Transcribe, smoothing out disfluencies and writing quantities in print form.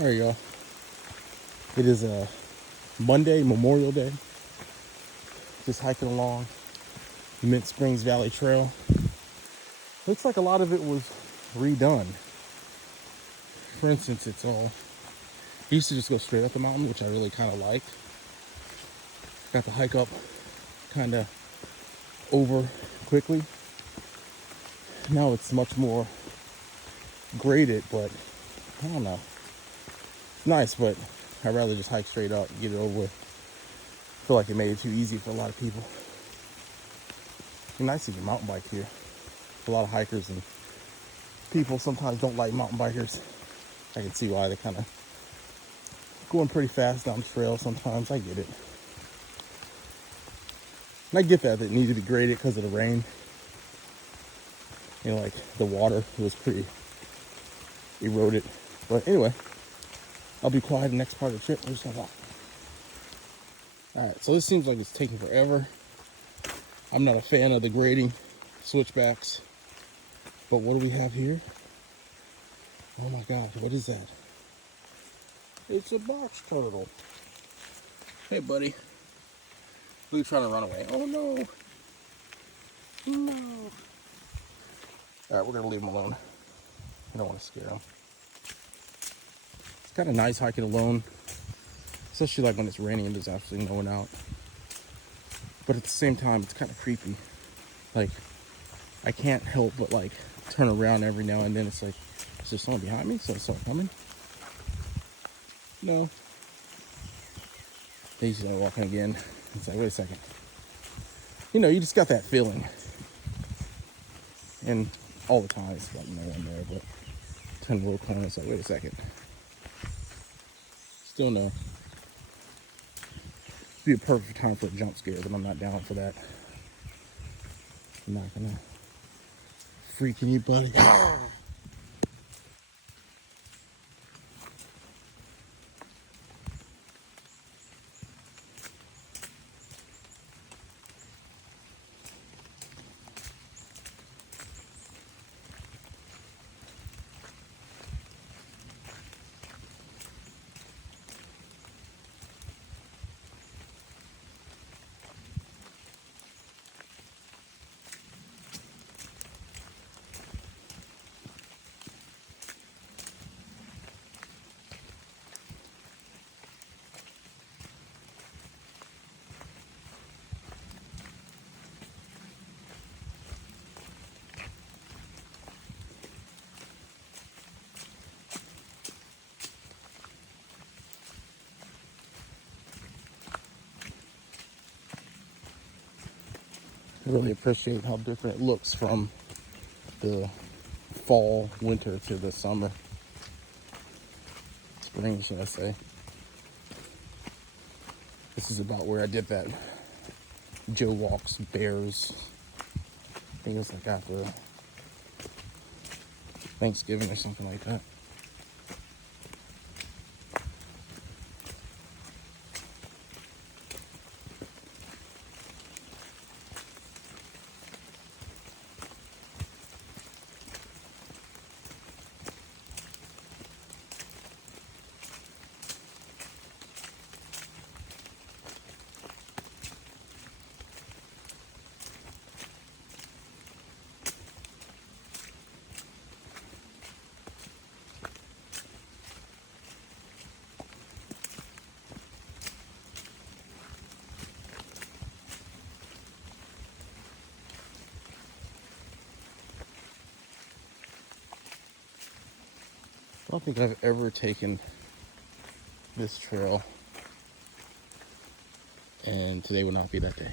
There you go. It is a Monday, Memorial Day. Just hiking along Mint Springs Valley Trail. Looks like a lot of it was redone. For instance, it used to just go straight up the mountain, which I really kind of liked. Got to hike up kind of over quickly. Now it's much more graded, but I don't know. It's nice, but I'd rather just hike straight up and get it over with. I feel like it made it too easy for a lot of people. It's nice to get mountain bike here. A lot of hikers and people sometimes don't like mountain bikers. I can see why. They're kind of going pretty fast down the trail sometimes. I get it. And I get that it needed to be graded because of the rain. You know, like the water was pretty eroded. But anyway, I'll be quiet the next part of the trip. We're just gonna walk. Alright, so this seems like it's taking forever. I'm not a fan of the grading switchbacks. But what do we have here? Oh my gosh, what is that? It's a box turtle. Hey buddy. Look, he's trying to run away. Oh no. No. Alright, we're gonna leave him alone. I don't want to scare him. It's kind of nice hiking alone. Especially like when it's raining and there's absolutely no one out. But at the same time, it's kind of creepy. Like, I can't help but like turn around every now and then. It's like, is there someone behind me? So I start coming. No. They start walking again. It's like, wait a second. You know, you just got that feeling. And all the time, it's like no one there. But turn the little corner. It's like, wait a second. Still no. It'd be a perfect time for a jump scare, but I'm not down for that. I'm not gonna freak anybody. I really appreciate how different it looks from the fall, winter to the summer. Spring, should I say. This is about where I did that Joe Walks Bears. I think it was like after Thanksgiving or something like that. I don't think I've ever taken this trail, and today would not be that day.